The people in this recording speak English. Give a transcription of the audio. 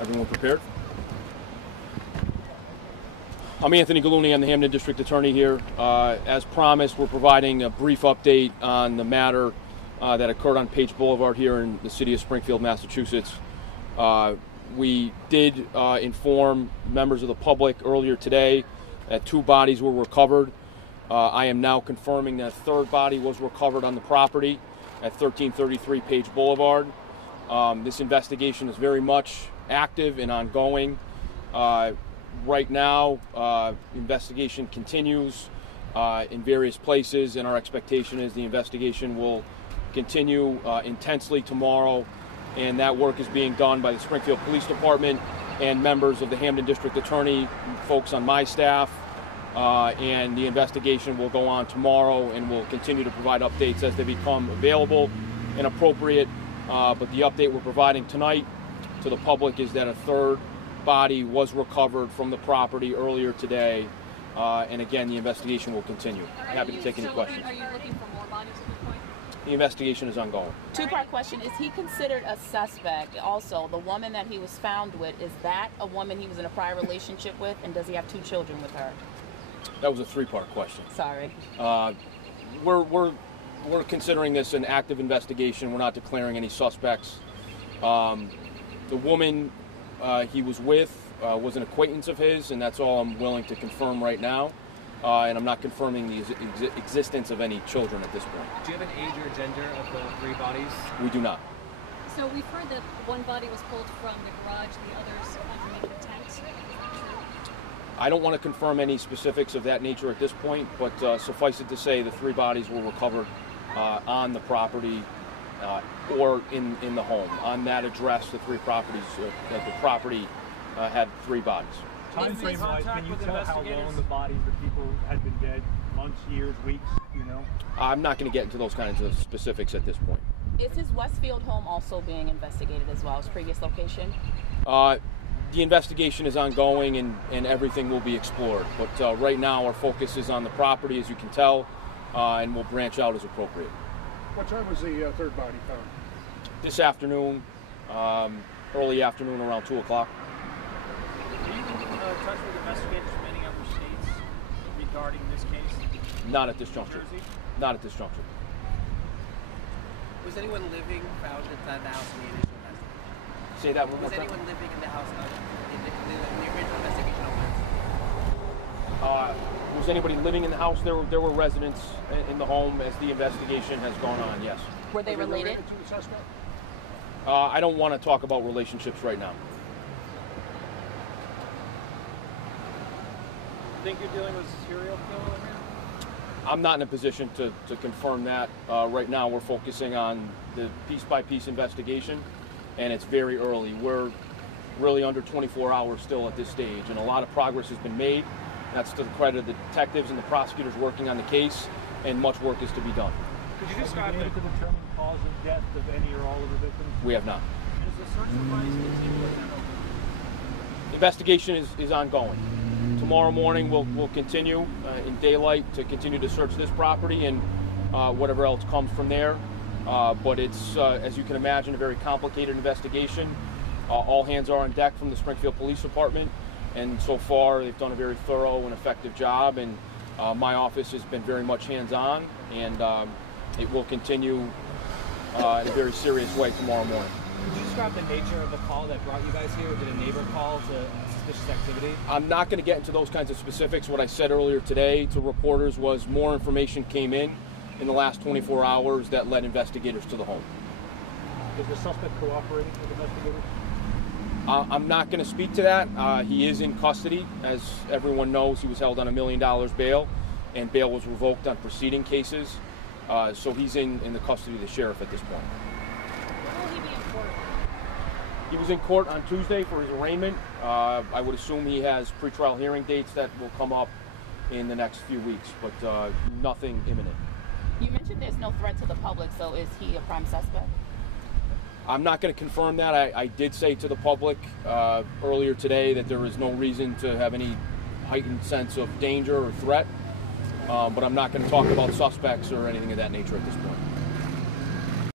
Everyone prepared? I'm Anthony Gulluni. I'm the Hampden District Attorney here. As promised, we're providing a brief update on the matter that occurred on Page Boulevard here in the city of Springfield, Massachusetts. We did inform members of the public earlier today that 2 bodies were recovered. I am now confirming that a 3rd body was recovered on the property at 1333 Page Boulevard. This investigation is very much active and ongoing. Right now, investigation continues in various places, and our expectation is the investigation will continue intensely tomorrow, and that work is being done by the Springfield Police Department and members of the Hampden District Attorney, folks on my staff, and the investigation will go on tomorrow, and we'll continue to provide updates as they become available and appropriate. But the update we're providing tonight to the public is that a 3rd body was recovered from the property earlier today, and again, the investigation will continue. Happy to take any questions. Are you looking for more bodies at this point? The investigation is ongoing. 2-part question. Is he considered a suspect? Also, the woman that he was found with, is that a woman he was in a prior relationship with, and does he have 2 children with her? That was a 3-part question. Sorry. We're considering this an active investigation. We're not declaring any suspects. The woman he was with was an acquaintance of his, and that's all I'm willing to confirm right now. And I'm not confirming the existence of any children at this point. Do you have an age or gender of the 3 bodies? We do not. So we've heard that one body was pulled from the garage, the others underneath the tent. Is that true? I don't want to confirm any specifics of that nature at this point, but suffice it to say the 3 bodies were recovered on the property or in the home. On that address, the 3 properties, the property had 3 bodies. Time frame wise, can you tell how long the bodies of people had been dead? Months, years, weeks, you know? I'm not going to get into those kinds of specifics at this point. Is his Westfield home also being investigated as well, his previous location? The investigation is ongoing, and everything will be explored. But right now, our focus is on the property, as you can tell, and we'll branch out as appropriate. What time was the 3rd body found? This afternoon, early afternoon, around 2 o'clock. Are you in touch with investigators from any other states regarding this case? Not at this juncture. Jersey? Not at this juncture. Was anyone living found inside the house in the initial investigation? Say that one more Was time. anyone living in the house in the original investigation on Wednesday? Was anybody living in the house? There were residents in the home as the investigation has gone on, yes. Were they related? To the suspect? I don't want to talk about relationships right now. Think you're dealing with a serial killer here? I'm not in a position to confirm that. Right now we're focusing on the piece-by-piece investigation, and it's very early. We're really under 24 hours still at this stage, and a lot of progress has been made. That's to the credit of the detectives and the prosecutors working on the case, and much work is to be done. Could you describe the determine cause of death of any or all of the victims? We have not. Is the search for bodies continue or is that over? The investigation is ongoing. Tomorrow morning we'll continue in daylight to continue to search this property and whatever else comes from there. But it's, as you can imagine, a very complicated investigation. All hands are on deck from the Springfield Police Department, and so far they've done a very thorough and effective job, and my office has been very much hands-on, and it will continue in a very serious way tomorrow morning. Could you describe the nature of the call that brought you guys here? Did a neighbor call to suspicious activity? I'm not going to get into those kinds of specifics. What I said earlier today to reporters was more information came in the last 24 hours that led investigators to the home. Is the suspect cooperating with investigators? I'm not going to speak to that. He is in custody. As everyone knows, he was held on $1 million bail, and bail was revoked on preceding cases. So he's in the custody of the sheriff at this point. When will he be in court? He was in court on Tuesday for his arraignment. I would assume he has pretrial hearing dates that will come up in the next few weeks, but nothing imminent. You mentioned there's no threat to the public, so is he a prime suspect? I'm not going to confirm that. I did say to the public earlier today that there is no reason to have any heightened sense of danger or threat, but I'm not going to talk about suspects or anything of that nature at this point.